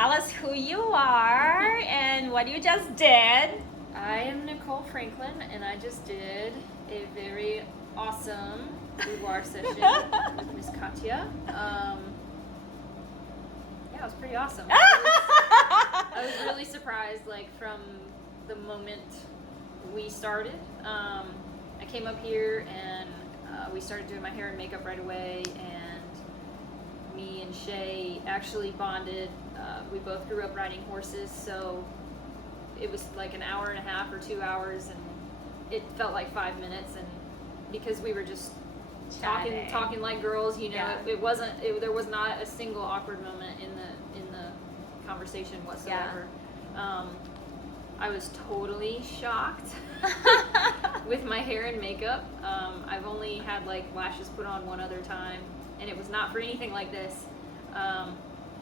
tell us who you are and what you just did. I am Nicole Franklin, and I just did a very awesome boudoir session with Miss Katya. Yeah, it was pretty awesome. I was really surprised, like, from the moment we started. I came up here and we started doing my hair and makeup right away, and me and Shay actually bonded. We both grew up riding horses, so it was like an hour and a half or 2 hours, and it felt like 5 minutes, and because we were just talking like girls, you know, Yeah. there was not a single awkward moment in the conversation whatsoever. Yeah. I was totally shocked with my hair and makeup. I've only had like lashes put on one other time, and it was not for anything like this.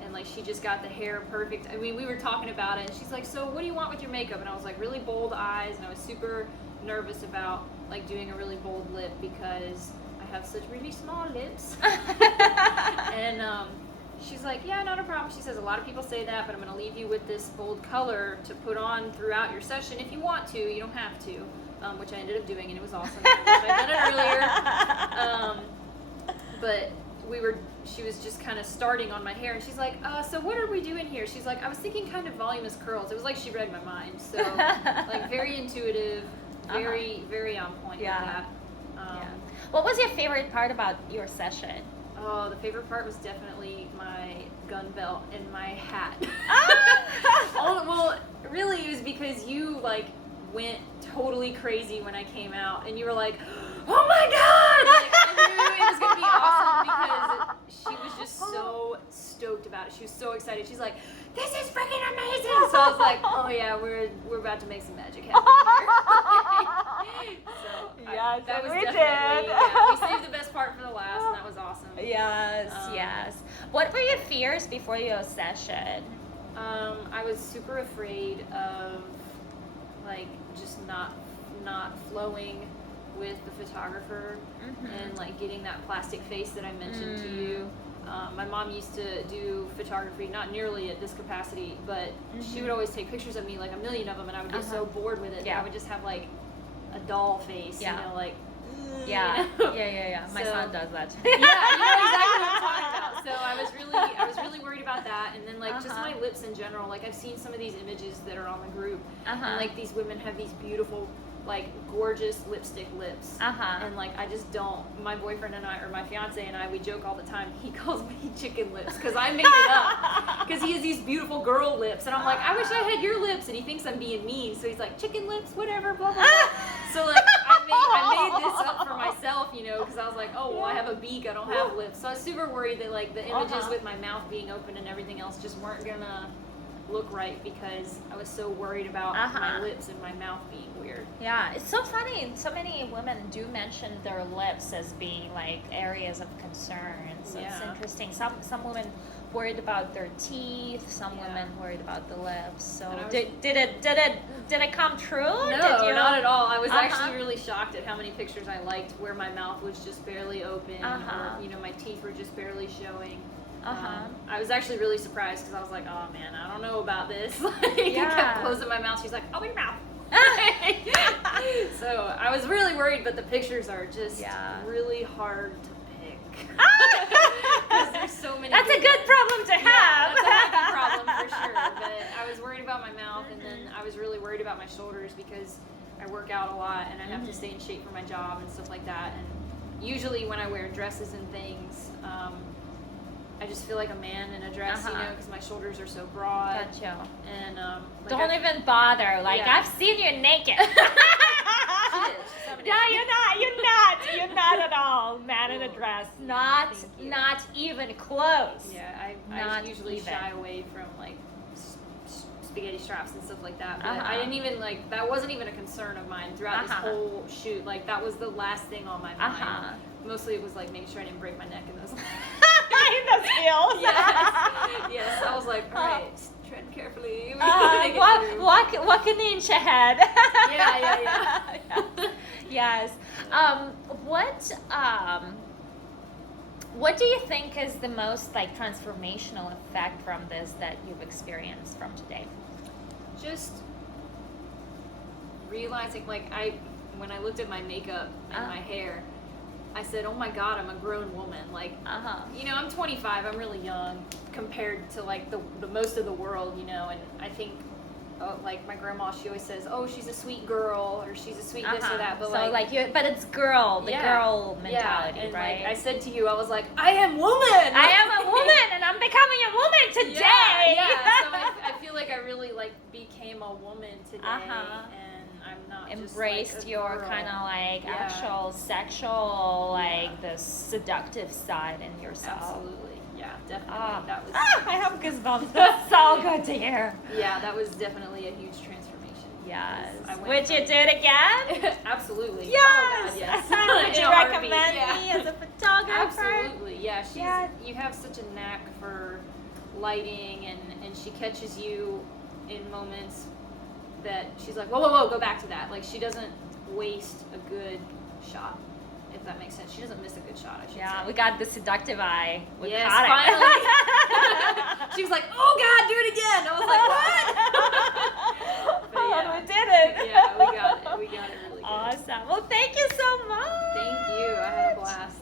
And like she just got the hair perfect. I mean, we were talking about it, and she's like, "So what do you want with your makeup?" And I was like, "Really bold eyes," and I was super nervous about like doing a really bold lip because I have such really small lips. And she's like, "Yeah, not a problem." She says, "A lot of people say that, but I'm going to leave you with this bold color to put on throughout your session if you want to. You don't have to," which I ended up doing, and it was awesome. I wish I'd done it earlier. But she was just kind of starting on my hair, and she's like, "So what are we doing here?" She's like, "I was thinking kind of voluminous curls." It was like she read my mind. So like very intuitive, very very on point with that. What was your favorite part about your session? Oh, the favorite part was definitely my gun belt and my hat. Oh, well, really, it was because you like went totally crazy when I came out, and you were like, "Oh my God!" Like, I knew it was gonna be awesome because she was just so stoked about it. She was so excited. She's like, "This is freaking amazing!" So I was like, "Oh yeah, we're about to make some magic happen here." Yes, that was we definitely, did. Yeah, we saved the best part for the last, and that was awesome. Yes, yes. What were your fears before your session? I was super afraid of like just not flowing with the photographer, and like getting that plastic face that I mentioned to you. My mom used to do photography, not nearly at this capacity, but she would always take pictures of me, like a million of them, and I would get so bored with it that I would just have like a doll face, you know, like. Yeah, you know? yeah. My son does that. Yeah, you know exactly what I'm talking about. So I was really worried about that, and then like just my lips in general. Like I've seen some of these images that are on the group, and like these women have these beautiful, like gorgeous lipstick lips, and like I just don't. My boyfriend and I, or my fiance and I, we joke all the time. He calls me chicken lips because I made it up. Because he has these beautiful girl lips, and I'm like, I wish I had your lips, and he thinks I'm being mean. So he's like, chicken lips, whatever, blah blah blah. So like I made this up for myself, you know, because I was like, oh well, I have a beak, I don't have lips. So I was super worried that like the images with my mouth being open and everything else just weren't gonna look right because I was so worried about my lips and my mouth being weird. Yeah, it's so funny. So many women do mention their lips as being like areas of concern. So it's interesting. Some women worried about their teeth. Some women worried about the lips. So did it come true? No, not at all. I was actually really shocked at how many pictures I liked where my mouth was just barely open, or you know, my teeth were just barely showing. I was actually really surprised because I was like, oh man, I don't know about this. Like, I kept closing my mouth. She's like, open your mouth. So I was really worried, but the pictures are just really hard to pick. Because there's so many. That's a good problem to have. That's a happy problem for sure. But I was worried about my mouth, and then I was really worried about my shoulders because I work out a lot and I have to stay in shape for my job and stuff like that. And usually when I wear dresses and things, I just feel like a man in a dress, you know, because my shoulders are so broad. Gotcha. And like don't even bother. Like I've seen you naked. Yeah, you're not at all. Man in a dress, not even close. Yeah, I usually shy away from like spaghetti straps and stuff like that. But I didn't even like that wasn't even a concern of mine throughout this whole shoot. Like that was the last thing on my mind. Mostly it was like making sure I didn't break my neck in those. In those heels. Yes. I was like, all right, tread carefully. Walk an inch ahead. Yeah. Yes. What do you think is the most like transformational effect from this that you've experienced from today? Just realizing, like, when I looked at my makeup and my hair, I said, oh my God, I'm a grown woman. Like, you know, I'm 25, I'm really young compared to like the most of the world, you know, and I think, like my grandma, she always says, oh, she's a sweet girl, or she's a sweet this or that, but so like but it's girl mentality, and right? like I said to you, I was like, I am woman! I am a woman, and I'm becoming a woman today! So I feel like I really like became a woman today, and I'm not embraced just, like, your girl. kind of like actual sexual, like the seductive side in yourself. Absolutely. Yeah, definitely. That was. I have goosebumps. That's so good to hear. Yeah, that was definitely a huge transformation. Yes. Would you do it again? Absolutely. Yes. Oh, God, yes. Would you recommend me as a photographer? Absolutely. Yeah. You have such a knack for lighting, and she catches you in moments that she's like, whoa, whoa, whoa, go back to that. Like, she doesn't waste a good shot, if that makes sense. She doesn't miss a good shot, I should say. Yeah, we got the seductive eye. We yes, caught finally. it. She was like, oh God, do it again. I was like, what? Yeah, we did it. Yeah, we got it. We got it really good. Awesome. Well, thank you so much. Thank you. I had a blast.